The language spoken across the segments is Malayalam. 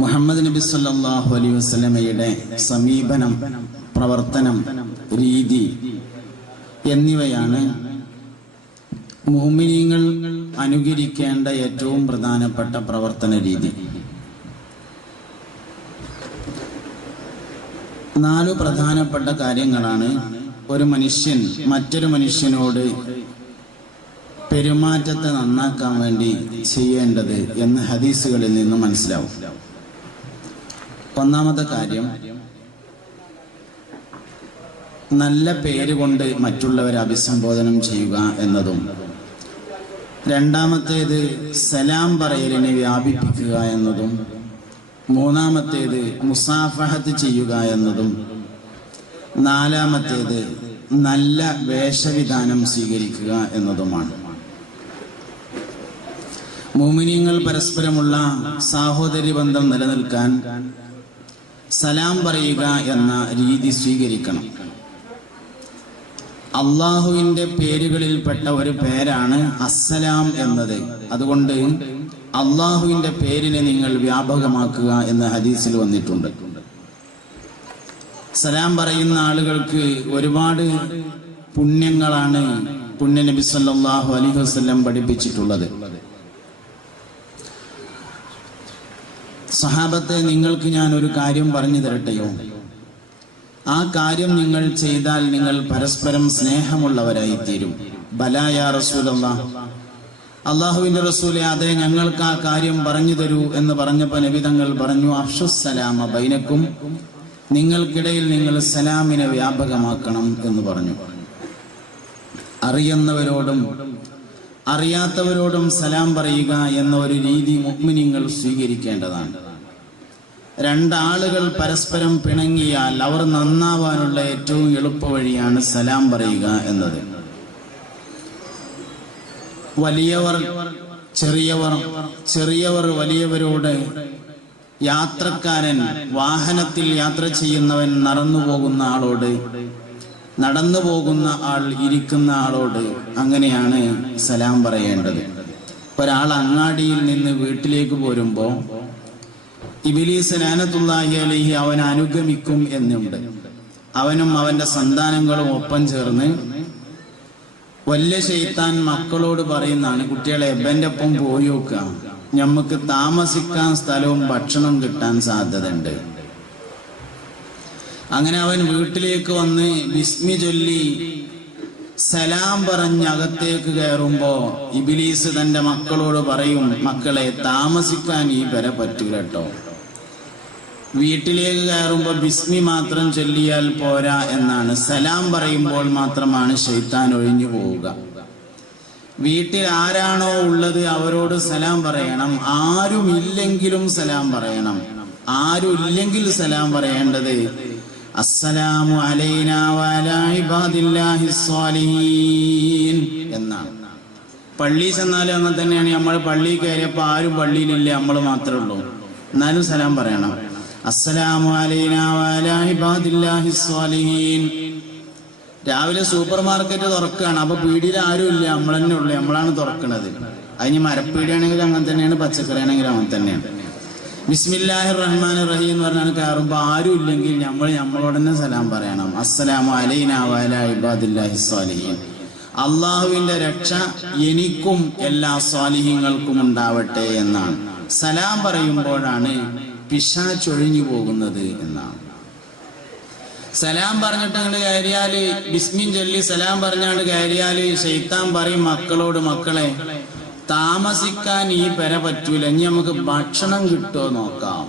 മുഹമ്മദ് നബി സല്ലല്ലാഹു അലൈഹി വസല്ലമയുടെ സമീപനം, പ്രവർത്തനം, രീതി എന്നിവയാണ് മുഅ്മിനീങ്ങൾ അനുകരിക്കേണ്ട ഏറ്റവും പ്രധാനപ്പെട്ട പ്രവർത്തന രീതി. 4 പ്രധാനപ്പെട്ട കാര്യങ്ങളാണ് ഒരു മനുഷ്യൻ മറ്റൊരു മനുഷ്യനോട് പെരുമാറ്റത്തെ നന്നാക്കാൻ വേണ്ടി ചെയ്യേണ്ടത് എന്ന് ഹദീസുകളിൽ നിന്ന് മനസ്സിലാവും. ഒന്നാമത്തെ കാര്യം, നല്ല പേര് കൊണ്ട് മറ്റുള്ളവരെ അഭിസംബോധനം ചെയ്യുക എന്നതും, രണ്ടാമത്തേത് സലാം പറയലിനെ വ്യാപിപ്പിക്കുക എന്നതും, മൂന്നാമത്തേത് മുസാഫഹത്ത് ചെയ്യുക എന്നതും, നാലാമത്തേത് നല്ല വേഷവിധാനം സ്വീകരിക്കുക എന്നതുമാണ്. മുഅ്മിനീങ്ങൾ പരസ്പരമുള്ള സാഹോദര്യ ബന്ധം നിലനിൽക്കാൻ സലാം പറയുക എന്ന രീതി സ്വീകരിക്കണം. അള്ളാഹുവിന്റെ പേരുകളിൽപ്പെട്ട ഒരു പേരാണ് അസ്സലാം എന്നത്. അതുകൊണ്ട് അള്ളാഹുവിന്റെ പേരിനെ നിങ്ങൾ വ്യാപകമാക്കുക എന്ന് ഹദീസിൽ വന്നിട്ടുണ്ട്. സലാം പറയുന്ന ആളുകൾക്ക് ഒരുപാട് പുണ്യങ്ങളാണ് പുണ്യ നബി സല്ലല്ലാഹു അലൈഹി വസല്ലം പഠിപ്പിച്ചിട്ടുള്ളത്. സഹാബത്തെ, നിങ്ങൾക്ക് ഞാൻ ഒരു കാര്യം പറഞ്ഞു തരട്ടെയോ? ആ കാര്യം നിങ്ങൾ ചെയ്താൽ നിങ്ങൾ പരസ്പരം സ്നേഹമുള്ളവരായി തീരും. ബലാ യാ റസൂലല്ലാഹ്, അള്ളാഹുവിന്റെ റസൂലെ, അതെ, ഞങ്ങൾക്ക് ആ കാര്യം പറഞ്ഞു തരൂ എന്ന് പറഞ്ഞപ്പോൾ നബി തങ്ങൾ പറഞ്ഞു, അഫ്ഷുസ്സലാമ ബൈനക്കും, നിങ്ങൾക്കിടയിൽ നിങ്ങൾ സലാമിനെ വ്യാപകമാക്കണം എന്ന് പറഞ്ഞു. അറിയുന്നവരോടും അറിയാത്തവരോടും സലാം പറയുക എന്ന ഒരു രീതി മുഅ്മിനീങ്ങൾ സ്വീകരിക്കേണ്ടതാണ്. രണ്ടാളുകൾ പരസ്പരം പിണങ്ങിയാൽ അവർ നന്നാവാനുള്ള ഏറ്റവും എളുപ്പ വഴിയാണ് സലാം പറയുക എന്നത്. വലിയവർ ചെറിയവർ, ചെറിയവർ വലിയവരോട്, യാത്രക്കാരൻ വാഹനത്തിൽ യാത്ര ചെയ്യുന്നവൻ നടന്നു പോകുന്ന ആളോട്, നടന്നു പോകുന്ന ആൾ ഇരിക്കുന്ന ആളോട് അങ്ങനെയാണ് സലാം പറയേണ്ടത്. ഒരാൾ അങ്ങാടിയിൽ നിന്ന് വീട്ടിലേക്ക് പോരുമ്പോ ഇബ്ലീസ് ലഅനത്തുല്ലാഹി അലൈഹി അവനെ അനുഗമിക്കും എന്നുണ്ട്. അവനും അവന്റെ സന്താനങ്ങളും ഒപ്പം ചേർന്ന് വലിയ ശൈത്താൻ മക്കളോട് പറയുന്നതാണ്, കുട്ടികളെ എബന്റെ ഒപ്പം പോയി നോക്കുക, നമുക്ക് താമസിക്കാൻ സ്ഥലവും ഭക്ഷണം കിട്ടാൻ സാധ്യതയുണ്ട്. അങ്ങനെ അവൻ വീട്ടിലേക്ക് വന്ന് ബിസ്മി ചൊല്ലി സലാം പറഞ്ഞ് അകത്തേക്ക് കയറുമ്പോ ഇബ്ലീസ് തന്റെ മക്കളോട് പറയും, മക്കളെ, താമസിക്കാൻ ഈ പെര പറ്റൂല കേട്ടോ. വീട്ടിലേക്ക് കയറുമ്പോ ബിസ്മി മാത്രം ചൊല്ലിയാൽ പോരാ എന്നാണ്. സലാം പറയുമ്പോൾ മാത്രമാണ് ശൈത്താൻ ഒഴിഞ്ഞു പോവുക. വീട്ടിൽ ആരാണോ ഉള്ളത് അവരോട് സലാം പറയണം. ആരുമില്ലെങ്കിലും സലാം പറയണം. ആരുമില്ലെങ്കിൽ സലാം പറയേണ്ടത് അസ്സലാമു അലൈനാ വഅലാ ഇബാദില്ലാഹിസ് സ്വാലിഹീൻ എന്നാണ്. പള്ളി ചെന്നാലും അങ്ങനെ തന്നെയാണ്. നമ്മൾ പള്ളിയിൽ കയറിയപ്പോൾ ആരും പള്ളിയിലില്ല, നമ്മൾ മാത്രമേ ഉള്ളൂ, എന്നാലും സലാം പറയണം. അസ്സലാമു അലൈനാ വഅലാ ഇബാദില്ലാഹിസ് സ്വാലിഹീൻ. രാവിലെ സൂപ്പർ മാർക്കറ്റ് തുറക്കുകയാണ്, അപ്പൊ പീടിയിൽ ആരും ഇല്ല, നമ്മൾ തന്നെ ഉള്ളു, നമ്മളാണ് തുറക്കുന്നത്. അതിന് മരപ്പീടിയാണെങ്കിലും അങ്ങനെ തന്നെയാണ്, പച്ചക്കറി ആണെങ്കിലും അങ്ങനെ തന്നെയാണ്. ബിസ്മില്ലാഹിർ റഹ്മാനിർ റഹീം എന്ന് പറഞ്ഞാൽ കയറുമ്പോൾ ആരും ഇല്ലെങ്കിൽ നമ്മളോട് തന്നെ സലാം പറയണം. അസ്സലാമു അലൈനാ വഅലാ ഇബാദില്ലാഹിസ് സ്വാലിഹീൻ. അള്ളാഹുവിന്റെ രക്ഷ എനിക്കും എല്ലാ സ്വാലിഹീങ്ങൾക്കും ഉണ്ടാവട്ടെ എന്നാണ്. സലാം പറയുമ്പോഴാണ് പിശാച് ഒഴിഞ്ഞു പോകുന്നത് എന്നാണ്. സലാം പറഞ്ഞിട്ട് അങ്ങോട്ട് കയറിയാല്, ബിസ്മിൻ ചൊല്ലി സലാം പറഞ്ഞാണ്ട് കയറിയാല് ശൈത്താൻ പറയും മക്കളോട്, മക്കളെ, താമസിക്കാൻ ഈ പെര പറ്റൂല, ഇനി നമുക്ക് ഭക്ഷണം കിട്ടുമോ നോക്കാം.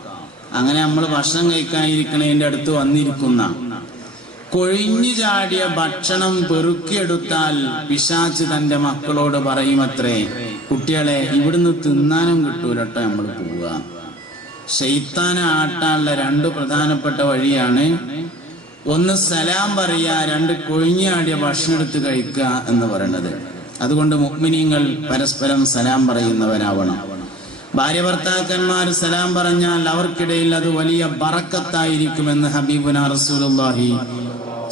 അങ്ങനെ നമ്മൾ ഭക്ഷണം കഴിക്കാനിരിക്കണതിന്റെ അടുത്ത് വന്നിരിക്കുന്ന കൊഴിഞ്ഞു ചാടിയ ഭക്ഷണം പെറുക്കിയെടുത്താൽ പിശാച് തന്റെ മക്കളോട് പറയുമത്രേ, കുട്ടികളെ, ഇവിടുന്ന് തിന്നാനും കിട്ടൂലട്ടോ, നമ്മൾ പോവുക. ശൈത്താനെ ആട്ടാനുള്ള 2 പ്രധാനപ്പെട്ട വഴിയാണ്. ഒന്ന് സലാം പറയുക, 2 കൊഴിഞ്ഞാടിയ ഭക്ഷണം എടുത്ത് കഴിക്കുക എന്ന് പറയുന്നത്. അതുകൊണ്ട് മുഅ്മിനീങ്ങൾ പരസ്പരം സലാം പറയുന്നവരാവണം. ഭാര്യ ഭർത്താക്കന്മാർ സലാം പറഞ്ഞാൽ അവർക്കിടയിൽ അത് വലിയ ബറക്കത്തായിരിക്കുമെന്ന് ഹബീബുനാ റസൂലുള്ളാഹി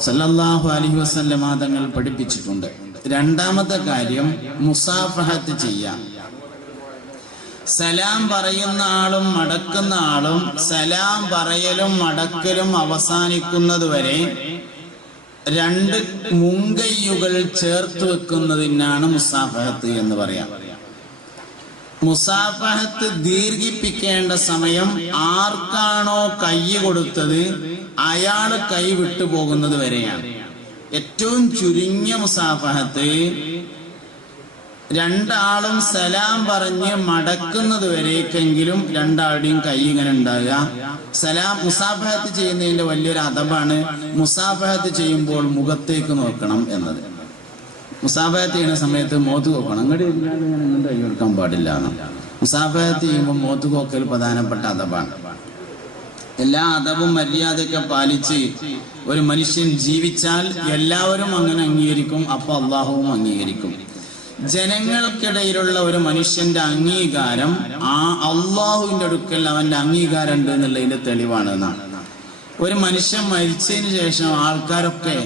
സല്ലല്ലാഹു അലൈഹി വസല്ലം തങ്ങൾ പഠിപ്പിച്ചിട്ടുണ്ട്. രണ്ടാമത്തെ കാര്യം, മുസാഫഹത്ത് ചെയ്യാം. സലാം പറയുന്ന ആളും മടക്കുന്ന ആളും സലാം പറയലും മടക്കലും അവസാനിക്കുന്നത് വരെ രണ്ട് മുൻകൈകൾ ചേർത്ത് വെക്കുന്നതിനാണ് മുസാഫഹത്ത് എന്ന് പറയാം. മുസാഫഹത്ത് ദീർഘിപ്പിക്കേണ്ട സമയം ആർക്കാണോ കൈ കൊടുത്തത് അയാള് കൈ വിട്ടു പോകുന്നത് വരെയാണ്. ഏറ്റവും ചുരുങ്ങിയ മുസാഫഹത്ത് രണ്ടാളും സലാം പറഞ്ഞ് മടക്കുന്നത് വരേക്കെങ്കിലും രണ്ടാളുടെയും കൈ ഇങ്ങനെ ഉണ്ടാകുക. മുസാഫഹത്ത് ചെയ്യുന്നതിന്റെ വലിയൊരു അദബാണ് മുസാഫഹത്ത് ചെയ്യുമ്പോൾ മുഖത്തേക്ക് നോക്കണം എന്നത്. മുസാഫഹത്ത് ചെയ്യുന്ന സമയത്ത് മോത്ത് നോക്കണം, അങ്ങോട്ട് ഇങ്ങനെ കൈ കൊടുക്കാൻ പാടില്ല എന്ന്. മുസാഫഹത്ത് ചെയ്യുമ്പോൾ മോത്ത് നോക്കൽ പ്രധാനപ്പെട്ട അദബാണ്. എല്ലാ അദബും മര്യാദയൊക്കെ പാലിച്ച് ഒരു മനുഷ്യൻ ജീവിച്ചാൽ എല്ലാവരും അങ്ങനെ അംഗീകരിക്കും, അപ്പൊ അള്ളാഹുവും അംഗീകരിക്കും. ജനങ്ങൾക്കിടയിലുള്ള ഒരു മനുഷ്യന്റെ അംഗീകാരം ആ അള്ളാഹുവിന്റെ അടുക്കൽ അവന്റെ അംഗീകാരം ഉണ്ട് എന്നുള്ളതിന്റെ തെളിവാണ് എന്നാണ്. ഒരു മനുഷ്യൻ മരിച്ചതിന് ശേഷം ആൾക്കാരൊക്കെ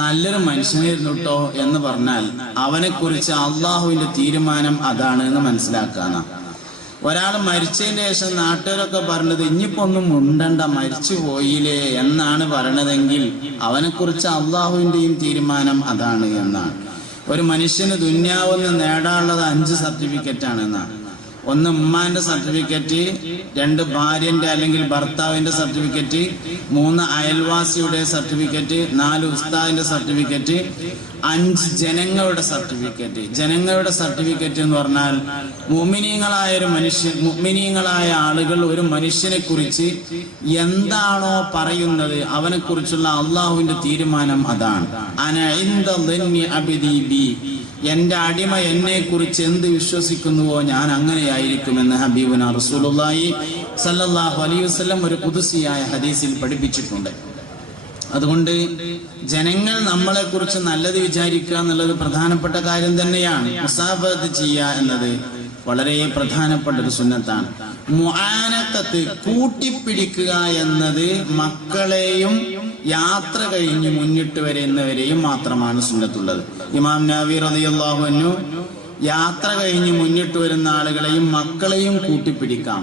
നല്ലൊരു മനുഷ്യനായിരുന്നു കേട്ടോ എന്ന് പറഞ്ഞാൽ അവനെ കുറിച്ച് അള്ളാഹുവിന്റെ തീരുമാനം അതാണ് എന്ന് മനസ്സിലാക്കാനാ. ഒരാൾ മരിച്ചതിന് ശേഷം നാട്ടുകാരൊക്കെ പറഞ്ഞത് ഇനിയിപ്പോ ഒന്നും ഉണ്ടണ്ട, മരിച്ചു പോയില്ലേ എന്നാണ് പറയണതെങ്കിൽ അവനെ കുറിച്ച് അള്ളാഹുവിന്റെയും തീരുമാനം അതാണ് എന്നാണ്. ഒരു മനുഷ്യന് ദുന്യാവെന്ന് നേടാനുള്ളത് 5 സർട്ടിഫിക്കറ്റ് ആണ്. 1 ഉമ്മാന്റെ സർട്ടിഫിക്കറ്റ്, 2 ഭാര്യന്റെ അല്ലെങ്കിൽ ഭർത്താവിന്റെ സർട്ടിഫിക്കറ്റ്, 3 അയൽവാസിയുടെ സർട്ടിഫിക്കറ്റ്, 4 ഉസ്താദിന്റെ സർട്ടിഫിക്കറ്റ്, 5 ജനങ്ങളുടെ സർട്ടിഫിക്കറ്റ്. ജനങ്ങളുടെ സർട്ടിഫിക്കറ്റ് എന്ന് പറഞ്ഞാൽ മുഅ്മിനീങ്ങളായ ആളുകൾ ഒരു മനുഷ്യനെ കുറിച്ച് എന്താണോ പറയുന്നത് അവനെ കുറിച്ചുള്ള അള്ളാഹുവിന്റെ തീരുമാനം അതാണ്. അന ഇൻദ ദന്നി അബ്ദി ബി, എന്റെ അടിമ എന്നെ കുറിച്ച് എന്ത് വിശ്വസിക്കുന്നുവോ ഞാൻ അങ്ങനെയായിരിക്കുമെന്ന് ഹബീബുനാ റസൂലുള്ളാഹി സല്ലല്ലാഹു അലൈഹി വസല്ലം ഒരു ഖുദ്സിയായ ഹദീസിൽ പഠിപ്പിച്ചിട്ടുണ്ട്. അതുകൊണ്ട് ജനങ്ങൾ നമ്മളെ കുറിച്ച് നല്ലത് വിചാരിക്കുക എന്നുള്ളത് പ്രധാനപ്പെട്ട കാര്യം തന്നെയാണ്. മുസാഫഹത്ത് ചെയ്യുക എന്നത് വളരെ പ്രധാനപ്പെട്ട ഒരു സുന്നത്താണ്. മുആനഖത്ത് കൂട്ടിപ്പിടിക്കുക എന്നത് മക്കളെയും യാത്ര കഴിഞ്ഞ് മുന്നിട്ട് വരുന്നവരെയും മാത്രമാണ് സുന്നത്തുള്ളത്. ഇമാം നവവി റളിയല്ലാഹു അൻഹു യാത്ര കഴിഞ്ഞ് മുന്നിട്ട് വരുന്ന ആളുകളെയും മക്കളെയും കൂട്ടിപ്പിടിക്കാം,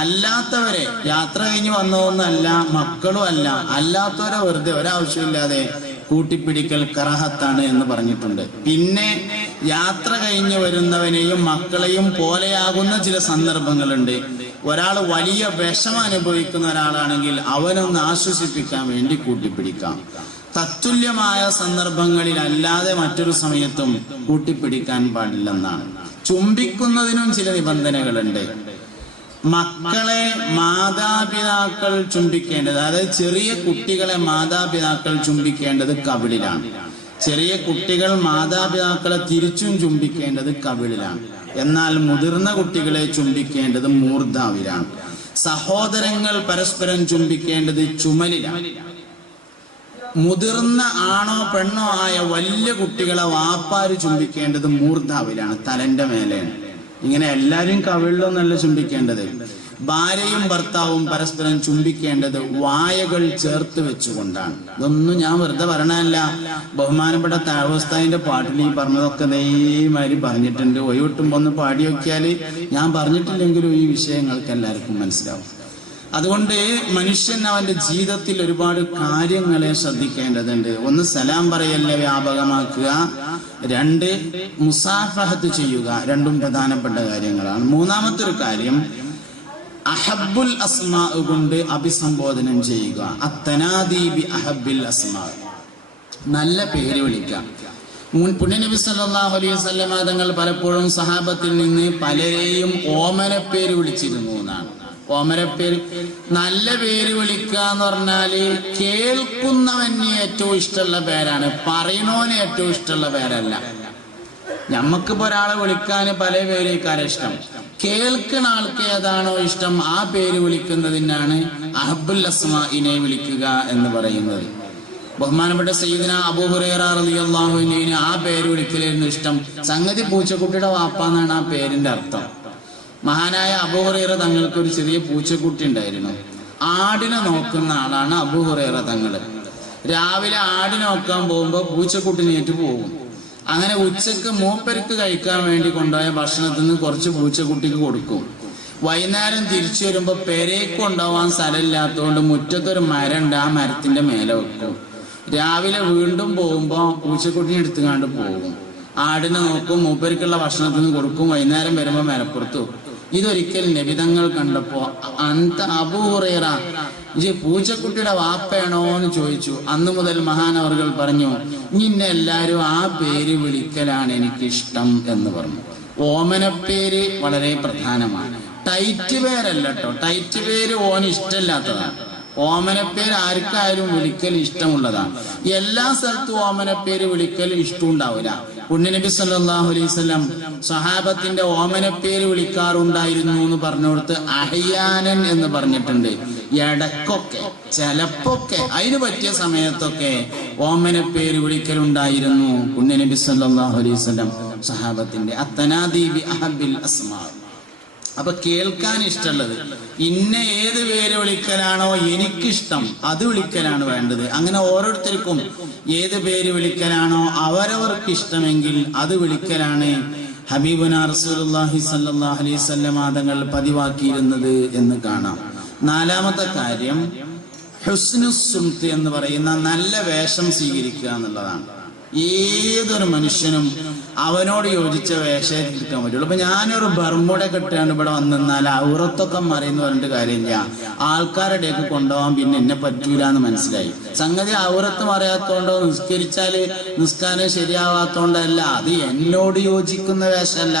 അല്ലാത്തവരെ യാത്ര കഴിഞ്ഞ് വന്നതൊന്നല്ല മക്കളും അല്ല അല്ലാത്തവരെ വെറുതെ ഒരാവശ്യമില്ലാതെ കൂട്ടിപ്പിടിക്കൽ കറാഹത്താണ് എന്ന് പറഞ്ഞിട്ടുണ്ട്. പിന്നെ യാത്ര കഴിഞ്ഞ് വരുന്നവനെയും മക്കളെയും പോലെയാകുന്ന ചില സന്ദർഭങ്ങളുണ്ട്. ഒരാൾ വലിയ വിഷമം അനുഭവിക്കുന്ന ഒരാളാണെങ്കിൽ അവനൊന്ന് ആശ്വസിപ്പിക്കാൻ വേണ്ടി കൂട്ടിപ്പിടിക്കാം. തത്തുല്യമായ സന്ദർഭങ്ങളിൽ അല്ലാതെ മറ്റൊരു സമയത്തും കൂട്ടിപ്പിടിക്കാൻ പാടില്ലെന്നാണ്. ചുംബിക്കുന്നതിനും ചില നിബന്ധനകളുണ്ട്. മക്കളെ മാതാപിതാക്കൾ ചുംബിക്കേണ്ടത്, അതായത് ചെറിയ കുട്ടികളെ മാതാപിതാക്കൾ ചുംബിക്കേണ്ടത് കവിളിലാണ്. ചെറിയ കുട്ടികൾ മാതാപിതാക്കളെ തിരിച്ചും ചുംബിക്കേണ്ടത് കവിളിലാണ്. എന്നാൽ മുതിർന്ന കുട്ടികളെ ചുംബിക്കേണ്ടത് മൂർധാവിലാണ്. സഹോദരങ്ങൾ പരസ്പരം ചുംബിക്കേണ്ടത് ചുമലിലാണ്. മുതിർന്ന ആണോ പെണ്ണോ ആയ വലിയ കുട്ടികളെ വാപ്പാര് ചുംബിക്കേണ്ടത് മൂർധാവിലാണ്, തലന്റെ മേലെയാണ്. ഇങ്ങനെ എല്ലാരും കവിളിലൊന്നല്ല ചുംബിക്കേണ്ടത്. ഭാര്യയും ഭർത്താവും പരസ്പരം ചുംബിക്കേണ്ടത് വായകൾ ചേർത്ത് വെച്ചുകൊണ്ടാണ്. ഇതൊന്നും ഞാൻ വെറുതെ പറയണല്ല. ബഹുമാനപ്പെട്ട താഴവസ്ഥാനിന്റെ പാട്ടിൽ ഈ പറഞ്ഞതൊക്കെ നെയ്മാതിരി പറഞ്ഞിട്ടുണ്ട്. ഒഴിവിട്ടുമ്പോ ഒന്ന് പാടി നോക്കിയാല് ഞാൻ പറഞ്ഞിട്ടില്ലെങ്കിലും ഈ വിഷയങ്ങൾക്ക് എല്ലാവർക്കും മനസ്സിലാവും. അതുകൊണ്ട് മനുഷ്യൻ അവന്റെ ജീവിതത്തിൽ ഒരുപാട് കാര്യങ്ങളെ ശ്രദ്ധിക്കേണ്ടതുണ്ട്. 1 സലാം പറയലിനെ വ്യാപകമാക്കുക, 2 മുസാഫഹത്ത് ചെയ്യുക. രണ്ടും പ്രധാനപ്പെട്ട കാര്യങ്ങളാണ്. മൂന്നാമത്തെ ഒരു കാര്യം അഹബ്ബുൽ അസ്മാ കൊണ്ട് അഭിസംബോധനം ചെയ്യുക. അത്തനാദി ബി അഹബ്ബിൽ അസ്മാ, നല്ല പേര് വിളിക്കുക. പുണ്യനബി സല്ലല്ലാഹു അലൈഹി വസല്ലം തങ്ങൾ പലപ്പോഴും സഹാബത്തിൽ നിന്ന് പലരെയും ഓമനപ്പേര് വിളിച്ചിരുന്നു എന്നാണ്. ഓമനപ്പേര്, നല്ല പേര് വിളിക്കുക എന്ന് പറഞ്ഞാല് കേൾക്കുന്നവന് ഏറ്റവും ഇഷ്ടമുള്ള പേരാണ്, പറയുന്നവന് ഏറ്റവും ഇഷ്ടമുള്ള പേരല്ല. ഞമ്മക്കിപ്പോ ഒരാളെ വിളിക്കാന് പല പേരേക്കാരെ ഇഷ്ടം, കേൾക്കുന്ന ആൾക്ക് ഏതാണോ ഇഷ്ടം ആ പേര് വിളിക്കുന്നതിനാണ് അഹബ്ബുൽ അസ്മാഇനെ വിളിക്കുക എന്ന് പറയുന്നത്. ബഹുമാനപ്പെട്ട സയ്യിദുനാ അബൂ ഹുറൈറ റളിയല്ലാഹു അൻഹുവിന് ആ പേര് വിളിക്കലായിരുന്നു ഇഷ്ടം. സംഗതി പൂച്ചക്കുട്ടിയുടെ വാപ്പാന്നാണ് ആ പേരിന്റെ അർത്ഥം. മഹാനായ അബൂ ഹുറൈറ തങ്ങൾക്ക് ഒരു ചെറിയ പൂച്ചക്കുട്ടി ഉണ്ടായിരുന്നു. ആടിനെ നോക്കുന്ന ആളാണ് അബൂ ഹുറൈറ തങ്ങള്. രാവിലെ ആടിനെ നോക്കാൻ പോകുമ്പോ പൂച്ചക്കുട്ടിനേറ്റ് പോകും. അങ്ങനെ ഉച്ചക്ക് മൂപ്പർക്ക് കഴിക്കാൻ വേണ്ടി കൊണ്ടുപോയ ഭക്ഷണത്തിൽ നിന്ന് കുറച്ച് പൂച്ചക്കുട്ടിക്ക് കൊടുക്കും. വൈകുന്നേരം തിരിച്ചു വരുമ്പോ പെരേക്ക് കൊണ്ടുപോകാൻ സ്ഥലമില്ലാത്തതുകൊണ്ട് മുറ്റത്തൊരു മരം ഉണ്ട്, ആ മരത്തിന്റെ മേലെ വെക്കും. രാവിലെ വീണ്ടും പോകുമ്പോ പൂച്ചക്കുട്ടിനെ എടുത്തുകാണ്ട് പോകും. ആടിനെ നോക്കും, മൂപ്പർക്കുള്ള ഭക്ഷണത്തിന് കൊടുക്കും. വൈകുന്നേരം വരുമ്പോ മരപ്പുറത്ത് വെക്കും. ഇതൊരിക്കൽ നബിതങ്ങൾ കണ്ടപ്പോ അന്ത അബൂ ഹുറൈറ ഈ പൂച്ചക്കുട്ടിയുടെ വാപ്പയാണോ എന്ന് ചോദിച്ചു. അന്ന് മുതൽ മഹാനവർകൾ പറഞ്ഞു, നിന്നെ എല്ലാരും ആ പേര് വിളിക്കലാണ് എനിക്കിഷ്ടം എന്ന് പറഞ്ഞു. ഓമനപ്പേര് വളരെ പ്രധാനമാണ്. ടൈറ്റ് പേരല്ല കേട്ടോ, ടൈറ്റ് പേര് ഓന് ഇഷ്ടമില്ലാത്തതാണ്. ഓമനപ്പേര് ആർക്കായാലും വിളിക്കൽ ഇഷ്ടമുള്ളതാണ്. എല്ലാ സ്ഥലത്തും ഓമനപ്പേര് വിളിക്കൽ ഇഷ്ടമുണ്ടാവില്ല. പുണ്യനബി സല്ലല്ലാഹു അലൈഹി വസല്ലം സഹാബത്തിന്റെ ഓമനപ്പേര് വിളിക്കാറുണ്ടായിരുന്നു എന്ന് പറഞ്ഞുകൊടുത്ത് അഹ്യാനൻ എന്ന് പറഞ്ഞിട്ടുണ്ട്. ഇടക്കൊക്കെ, ചിലപ്പൊക്കെ, അതിന് പറ്റിയ സമയത്തൊക്കെ ഓമനപ്പേര് വിളിക്കലുണ്ടായിരുന്നു പുണ്യനബി സല്ലല്ലാഹു അലൈഹി വസല്ലം സഹാബത്തിന്റെ. അത്തനാദി ബി അഹബ്ബിൽ അസ്മാ. അപ്പൊ കേൾക്കാൻ ഇഷ്ടമുള്ളത്, ഇന്ന ഏത് പേര് വിളിക്കലാണോ എനിക്കിഷ്ടം അത് വിളിക്കലാണ് വേണ്ടത്. അങ്ങനെ ഓരോരുത്തർക്കും ഏത് പേര് വിളിക്കലാണോ അവരവർക്ക് ഇഷ്ടമെങ്കിൽ അത് വിളിക്കലാണ് ഹബീബുനാ റസൂലുള്ളാഹി സ്വല്ലല്ലാഹു അലൈഹി വസല്ലം തങ്ങൾ പതിവാക്കിയിരുന്നത് എന്ന് കാണാം. നാലാമത്തെ കാര്യം ഹുസ്നുസ് സുംത് എന്ന് പറയുന്ന നല്ല വേഷം സ്വീകരിക്കുക എന്നുള്ളതാണ്. ഏതൊരു മനുഷ്യനും അവനോട് യോജിച്ച വേഷം എടുക്കാൻ പറ്റുള്ളൂ. അപ്പൊ ഞാനൊരു ബർമുട കെട്ടാണ് ഇവിടെ വന്നാൽ ഔറത്തൊക്കെ മറിയെന്ന് പറഞ്ഞിട്ട് കാര്യമില്ല. ആൾക്കാരുടെ ഒക്കെ കൊണ്ടുപോകാൻ പിന്നെ എന്നെ പറ്റൂല എന്ന് മനസ്സിലായി. സംഗതി ഔറത്ത് മറിയാത്തോണ്ടോ നിസ്കരിച്ചാല് നിസ്കാരം ശരിയാവാത്തോണ്ടല്ല, അത് എന്നോട് യോജിക്കുന്ന വേഷമല്ല.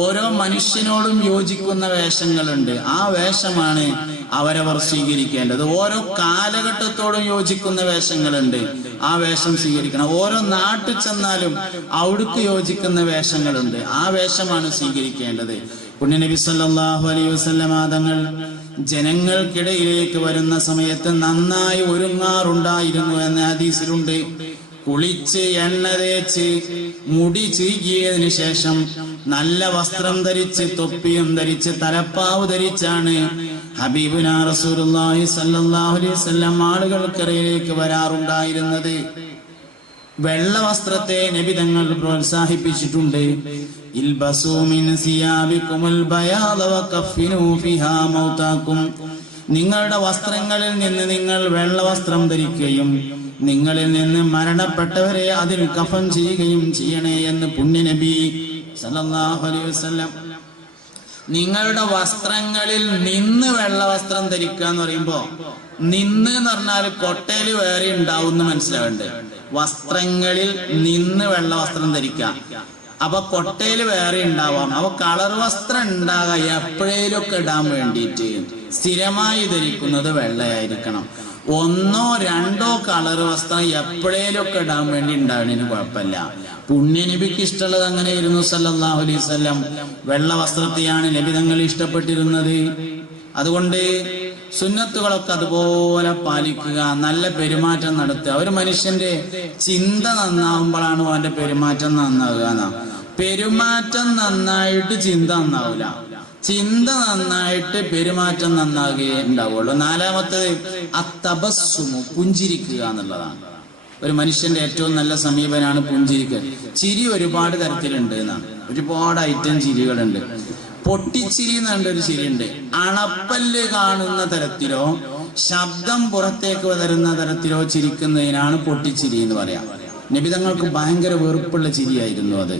ഓരോ മനുഷ്യനോടും യോജിക്കുന്ന വേഷങ്ങളുണ്ട്. ആ വേഷമാണ് അവരവർ സ്വീകരിക്കേണ്ടത്. ഓരോ കാലഘട്ടത്തോടും യോജിക്കുന്ന വേഷങ്ങളുണ്ട്, ആ വേഷം സ്വീകരിക്കണം. ഓരോ നാട്ടിൽ ചെന്നാലും അവിടേക്ക് യോജിക്കുന്ന വേഷങ്ങളുണ്ട്, ആ വേഷമാണ് സ്വീകരിക്കേണ്ടത്. പുണ്യനബി സല്ലല്ലാഹു അലൈഹി വസല്ലം തങ്ങൾ ജനങ്ങൾക്കിടയിലേക്ക് വരുന്ന സമയത്ത് നന്നായി ഒരുങ്ങാറുണ്ടായിരുന്നു എന്ന ഹദീസിലുണ്ട്. കുളിച്ച് എണ്ണ തേച്ച് മുടി ചീകിയതിനു ശേഷം നല്ല വസ്ത്രം ധരിച്ച് തൊപ്പിയും ധരിച്ച് തലപ്പാവ് ധരിച്ചാണ് ഹബീബുനാ റസൂലുള്ളാഹി സ്വല്ലല്ലാഹു അലൈഹി വസല്ലം ആളുകൾക്കിടയിലേക്ക് വരാറുണ്ടായിരുന്നത്. വെള്ള വസ്ത്രത്തെ നബി തങ്ങൾ പ്രോത്സാഹിപ്പിച്ചിട്ടുണ്ട്. ഇൽബസൂ മിൻ സിയാബികുമുൽ ബയാദ വകഫിനൂ ഫിഹാ മൗതാകും. നിങ്ങളുടെ വസ്ത്രങ്ങളിൽ നിന്ന് നിങ്ങൾ വെള്ള വസ്ത്രം ധരിക്കുകയും നിങ്ങളിൽ നിന്ന് മരണപ്പെട്ടവരെ അതിൽ കഫൻ ചെയ്യുകയും ചെയ്യണേ എന്ന് പുണ്യനബി സല്ലല്ലാഹു അലൈഹി വസല്ലം. നിങ്ങളുടെ വസ്ത്രങ്ങളിൽ നിന്ന് വെള്ള വസ്ത്രം ധരിക്കുക എന്ന് പറയുമ്പോ നിന്ന് എന്ന് പറഞ്ഞാൽ കൊട്ടയില് വേറെ ഉണ്ടാവും എന്ന് മനസ്സിലാവണ്ടേ. വസ്ത്രങ്ങളിൽ നിന്ന് വെള്ള വസ്ത്രം ധരിക്കുക, അപ്പൊ കൊട്ടയില് വേറെ ഉണ്ടാവാം. അപ്പൊ കളർ വസ്ത്രം ഉണ്ടാകാം എപ്പോഴേലൊക്കെ ഇടാൻ വേണ്ടിയിട്ട് സ്ഥിരമായി ധരിക്കുന്നത് വെള്ളയായിരിക്കണം. ഒന്നോ രണ്ടോ കളർ വസ്ത്രം എപ്പോഴേലൊക്കെ ഇടാൻ വേണ്ടി ഉണ്ടാകുന്നതിന് കുഴപ്പമില്ല. പുണ്യനബിക്ക് ഇഷ്ടമുള്ളത് അങ്ങനെയായിരുന്നു സല്ലല്ലാഹു അലൈഹി വസല്ലം. വെള്ള വസ്ത്രത്തെയാണ് നബി തങ്ങൾ ഇഷ്ടപ്പെട്ടിരുന്നത്. അതുകൊണ്ട് സുന്നത്തുകളൊക്കെ അതുപോലെ പാലിക്കുക, നല്ല പെരുമാറ്റം നടത്തുക. ഒരു മനുഷ്യന്റെ ചിന്ത നന്നാവുമ്പോഴാണ് അവന്റെ പെരുമാറ്റം നന്നാവുക എന്നാ. പെരുമാറ്റം നന്നായിട്ട് ചിന്ത നന്നാവില്ല, ചിന്ത നന്നായിട്ട് പെരുമാറ്റം നന്നാകുകയേ ഉണ്ടാവുള്ളൂ. നാലാമത്തേത് അത്തബസ്സുമു, പുഞ്ചിരിക്കുക എന്നുള്ളതാണ്. ഒരു മനുഷ്യന്റെ ഏറ്റവും നല്ല സമീപനാണ് പുഞ്ചിരിക്കൽ. ചിരി ഒരുപാട് തരത്തിലുണ്ട് എന്നാണ്, ഒരുപാട് ഐറ്റം ചിരികളുണ്ട്. പൊട്ടിച്ചിരി എന്നുള്ളൊരു ചിരിയുണ്ട്. അണപ്പല്ല് കാണുന്ന തരത്തിലോ ശബ്ദം പുറത്തേക്ക് വരുന്ന തരത്തിലോ ചിരിക്കുന്നതിനാണ് പൊട്ടിച്ചിരി എന്ന് പറയാം. നബിതങ്ങൾക്ക് ഭയങ്കര വെറുപ്പുള്ള ചിരിയായിരുന്നു അത്.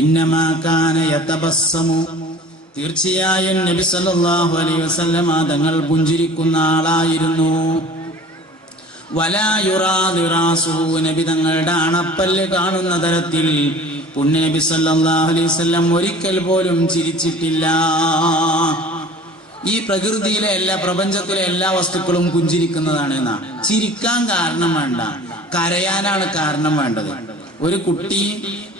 ഇന്നമാ കാന യതബസ്സമു, തീർച്ചയായും നബി സല്ലല്ലാഹു അലൈഹി വസല്ലം തങ്ങൾ പുഞ്ചിരിക്കുന്ന ആളായിരുന്നു. വലാ യുറാദു റാസു, നബി തങ്ങളുടെ അണപ്പല്ല് കാണുന്ന തരത്തിൽ പുണ്യനബി സല്ലല്ലാഹു അലൈഹി വസല്ലം ഒരിക്കൽ പോലും ചിരിച്ചിട്ടില്ല. ഈ പ്രകൃതിയിലെ എല്ലാ, പ്രപഞ്ചത്തിലെ എല്ലാ വസ്തുക്കളും പുഞ്ചിരിക്കുന്നതാണ് എന്നാ. ചിരിക്കാൻ കാരണം വേണ്ട, കരയാനാണ് കാരണം വേണ്ടത്. ഒരു കുട്ടി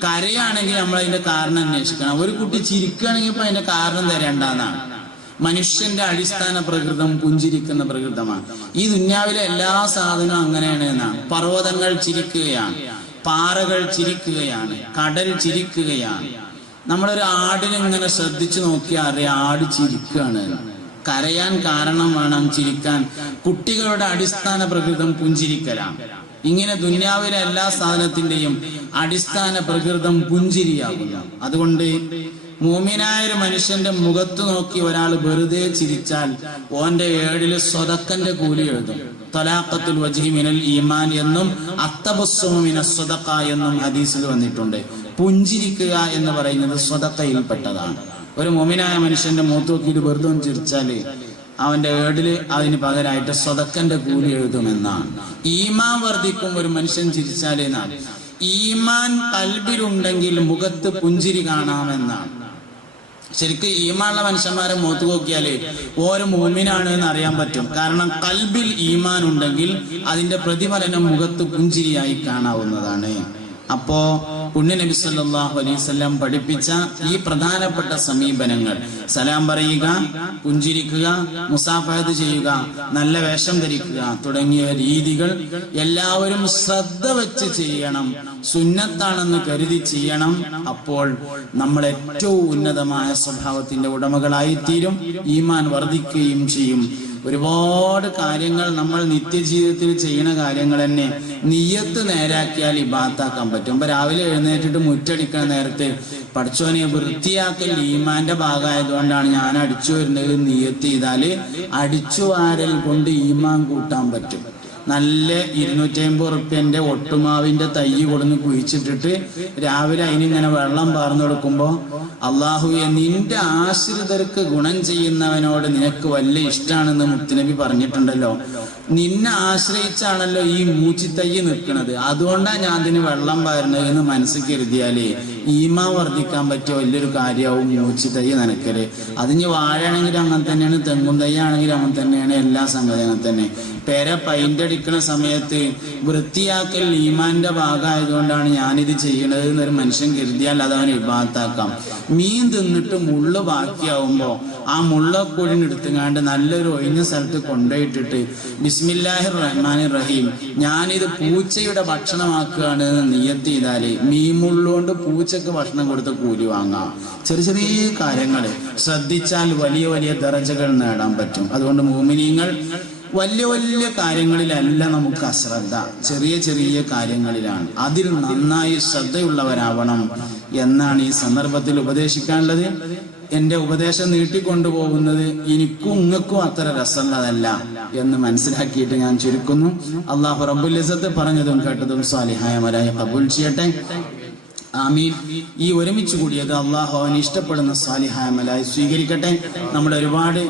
കരയാണെങ്കിൽ നമ്മൾ അതിന്റെ കാരണം അന്വേഷിക്കണം. ഒരു കുട്ടി ചിരിക്കുകയാണെങ്കിൽ ഇപ്പൊ അതിന്റെ കാരണം തരേണ്ടെന്നാണ്. മനുഷ്യന്റെ അടിസ്ഥാന പ്രകൃതം പുഞ്ചിരിക്കുന്ന പ്രകൃതമാണ്. ഈ ദുന്യാവിലെ എല്ലാ സാധനവും അങ്ങനെയാണ് എന്നാണ്. പർവ്വതങ്ങൾ ചിരിക്കുകയാണ്, പാറകൾ ചിരിക്കുകയാണ്, കടൽ ചിരിക്കുകയാണ്. നമ്മളൊരു ആടിനെ ഇങ്ങനെ ശ്രദ്ധിച്ചു നോക്കിയാൽ അറിയാം, ആട് ചിരിക്കുകയാണ്. കരയാൻ കാരണം വേണം ചിരിക്കാൻ. കുട്ടികളുടെ അടിസ്ഥാന പ്രകൃതം പുഞ്ചിരിക്കലാണ്. ഇങ്ങനെ ദുന്യാവിലെ എല്ലാ സാധനത്തിന്റെയും അടിസ്ഥാന പ്രകൃതം പുഞ്ചിരിയാകുന്നു. അതുകൊണ്ട് മൂമിനായ ഒരു മനുഷ്യന്റെ മുഖത്ത് നോക്കി ഒരാൾ വെറുതെ ചിരിച്ചാൽ ഓന്റെ ഏഴില് സ്വതക്കന്റെ കൂലി എഴുതും. തലാഖത്തുൽ വജ്ഹി മിനൽ ഈമാൻ എന്നും അത്തബസ്സുമു മിനസ് സ്വദഖ എന്നും ഹദീസിൽ വന്നിട്ടുണ്ട്. പുഞ്ചിരിക്കുക എന്ന് പറയുന്നത് സ്വദഖയിൽപ്പെട്ടതാണ്. ഒരു മൂമിനായ മനുഷ്യന്റെ മുഖത്ത് നോക്കിയിട്ട് വെറുതെ ചിരിച്ചാല് അവന്റെ ഏടില് അതിന് പകരമായിട്ട് സ്വതക്കന്റെ കൂലി എഴുതുമെന്നാണ്. ഈമാൻ വർദ്ധിക്കും ഒരു മനുഷ്യൻ ചിരിച്ചാലേ എന്നാണ്. ഈമാൻ കൽബിലുണ്ടെങ്കിൽ മുഖത്ത് പുഞ്ചിരി കാണാമെന്നാണ്. ശരിക്കും ഈമാനുള്ള മനുഷ്യന്മാരെ മുഖത്ത് നോക്കിയാല് ഓരോ മൂമിനാണ് എന്ന് അറിയാൻ പറ്റും. കാരണം കൽബിൽ ഈമാൻ ഉണ്ടെങ്കിൽ അതിന്റെ പ്രതിഫലനം മുഖത്ത് പുഞ്ചിരിയായി കാണാവുന്നതാണ്. അപ്പോ പുണ്യ നബി സല്ലല്ലാഹു അലൈഹി വസല്ലം പഠിപ്പിച്ച ഈ പ്രധാനപ്പെട്ട സമീപനങ്ങൾ, സലാം പറയുക, പുഞ്ചിരിക്കുക, മുസാഫഹത്ത് ചെയ്യുക, നല്ല വേഷം ധരിക്കുക തുടങ്ങിയ രീതികൾ എല്ലാവരും ശ്രദ്ധ വെച്ച് ചെയ്യണം. സുന്നത്താണെന്ന് കരുതി ചെയ്യണം. അപ്പോൾ നമ്മൾ ഏറ്റവും ഉന്നതമായ സ്വഭാവത്തിന്റെ ഉടമകളായി തീരും. ഈമാൻ വർദ്ധിക്കുകയും ചെയ്യും. ഒരുപാട് കാര്യങ്ങൾ നമ്മൾ നിത്യജീവിതത്തിൽ ചെയ്യുന്ന കാര്യങ്ങൾ തന്നെ നിയ്യത്ത് നേരാക്കിയാൽ ഇബാദത്താക്കാൻ പറ്റും. ഇപ്പൊ രാവിലെ എഴുന്നേറ്റിട്ട് മുറ്റടിക്കുന്ന നേരത്തെ പഠിച്ചോനെ വൃത്തിയാക്കൽ ഈമാന്റെ ഭാഗമായതുകൊണ്ടാണ് ഞാൻ അടിച്ചു വരുന്നത് നിയ്യത്ത് ചെയ്താല് അടിച്ചു വാരൽ കൊണ്ട് ഈമാൻ കൂട്ടാൻ പറ്റും. നല്ല 250 റുപ്യന്റെ ഒട്ടുമാവിന്റെ തൈ കൊടുന്ന് കുഴിച്ചിട്ടിട്ട് രാവിലെ അതിനിങ്ങനെ വെള്ളം പാർന്നു കൊടുക്കുമ്പോ അള്ളാഹുവെ നിന്റെ ആശ്രിതർക്ക് ഗുണം ചെയ്യുന്നവനോട് നിനക്ക് വലിയ ഇഷ്ടമാണെന്ന് മുത്തുനബി പറഞ്ഞിട്ടുണ്ടല്ലോ. നിന്നെ ആശ്രയിച്ചാണല്ലോ ഈ മൂച്ചിത്തൈ നിൽക്കുന്നത്, അതുകൊണ്ടാണ് ഞാൻ അതിന് വെള്ളം പാരുന്നത് എന്ന് മനസ്സിൽ കരുതിയാലേ ഈമാൻ വർദ്ധിക്കാൻ പറ്റിയ വലിയൊരു കാര്യമാവും മൂച്ചിത്തൈ നനക്കല്. അതിന് വാഴയാണെങ്കിലും അങ്ങനെ തന്നെയാണ്, തെങ്ങും തൈ ആണെങ്കിലും അങ്ങനെ തന്നെയാണ്, എല്ലാ സംഗതി അങ്ങനെ തന്നെ. പേര പൈൻ്റ് അടിക്കുന്ന സമയത്ത് വൃത്തിയാക്കൽ ഈമാന്റെ ഭാഗമായതുകൊണ്ടാണ് ഞാനിത് ചെയ്യണത് എന്നൊരു മനുഷ്യൻ കരുതിയാൽ അത് അവന് ഇബാദത്താക്കാം. മീൻ തിന്നിട്ട് മുള്ള് ബാക്കിയാവുമ്പോ ആ മുള്ളക്കുഴിനെടുത്തുങ്ങാണ്ട് നല്ലൊരു ഒഴിഞ്ഞ സ്ഥലത്ത് കൊണ്ടുപോയിട്ടിട്ട് ബിസ്മില്ലാഹിർ റഹ്മാനിർ റഹീം ഞാനിത് പൂച്ചയുടെ ഭക്ഷണമാക്കുകയാണ് എന്ന് നിയ്യത്ത് ചെയ്താല് മീമുള്ളുകൊണ്ട് പൂച്ചക്ക് ഭക്ഷണം കൊടുത്ത് കൂലി വാങ്ങാം. ചെറിയ ചെറിയ കാര്യങ്ങൾ ശ്രദ്ധിച്ചാൽ വലിയ വലിയ ദറജകൾ നേടാൻ പറ്റും. അതുകൊണ്ട് മുഅ്മിനീങ്ങൾ വലിയ വലിയ കാര്യങ്ങളിലല്ല നമുക്ക് അശ്രദ്ധ, ചെറിയ ചെറിയ കാര്യങ്ങളിലാണ്. അതിൽ നന്നായി ശ്രദ്ധയുള്ളവരാവണം എന്നാണ് ഈ സന്ദർഭത്തിൽ ഉപദേശിക്കാനുള്ളത്. എന്റെ ഉപദേശം നീട്ടിക്കൊണ്ടുപോകുന്നത് എനിക്കും ഇങ്ങൾക്കും അത്ര രസമുള്ളതല്ല എന്ന് മനസ്സിലാക്കിയിട്ട് ഞാൻ ചുരുക്കുന്നു. അല്ലാഹു റബ്ബുൽ ഇസ്സത്ത് പറഞ്ഞതും കേട്ടതും സാലിഹായ അമലായി ഖബൂൽ ചെയ്യട്ടെ. ആമീൻ. ഈ ഒരുമിച്ച് കൂടിയത് അള്ളാഹു അവന് ഇഷ്ടപ്പെടുന്ന സാലിഹായ അമലായി സ്വീകരിക്കട്ടെ. നമ്മുടെ ഒരുപാട്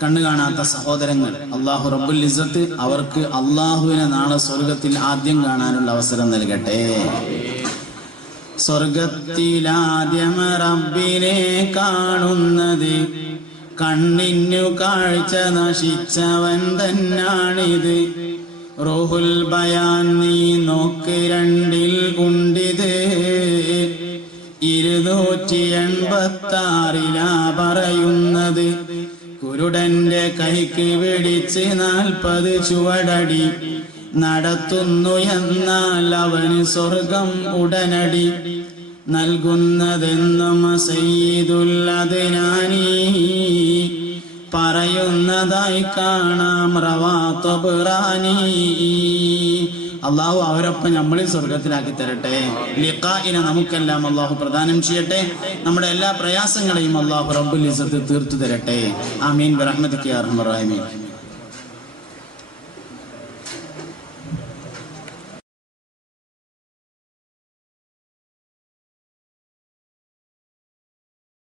കണ്ണു കാണാത്ത സഹോദരങ്ങൾ അള്ളാഹു റബ്ബുൽ ഇസ്സത്ത് അവർക്ക് അള്ളാഹുവിനെ നാളെ സ്വർഗത്തിൽ ആദ്യം കാണാനുള്ള അവസരം നൽകട്ടെ. സ്വർഗത്തിലാദ്യം റബ്ബിനെ കാണുന്നത് കണ്ണിനു കാഴ്ച നശിച്ചവൻ തന്നാണിത്. റൂഹുൽ ബയാൻ നീ നോക്ക് 2-ൽ ഉണ്ടിത്. 286 പറയുന്നത്. കുരുടന്റെ കൈക്ക് പിടിച്ച് 40 ചുവടടി നടത്തുന്നു എന്നാൽ അവന് സ്വർഗം ഉടനടി നൽകുന്നതെന്നും സയ്യിദുൽ അദ്നാനി പറയുന്നതായി കാണാം റവാത്തുബ്റാനി. അള്ളാഹു അവരൊപ്പം നമ്മളെ സ്വർഗത്തിലാക്കി തരട്ടെ. ലിഖാഇനെ നമുക്കെല്ലാം അള്ളാഹു പ്രദാനം ചെയ്യട്ടെ. നമ്മുടെ എല്ലാ പ്രയാസങ്ങളെയും അള്ളാഹു റബ്ബുൽ ഇസ്സത്ത് തീർത്തു തരട്ടെ. ആമീൻ ബിറഹ്മതിക യാ അർഹമർ റഹീമീൻ.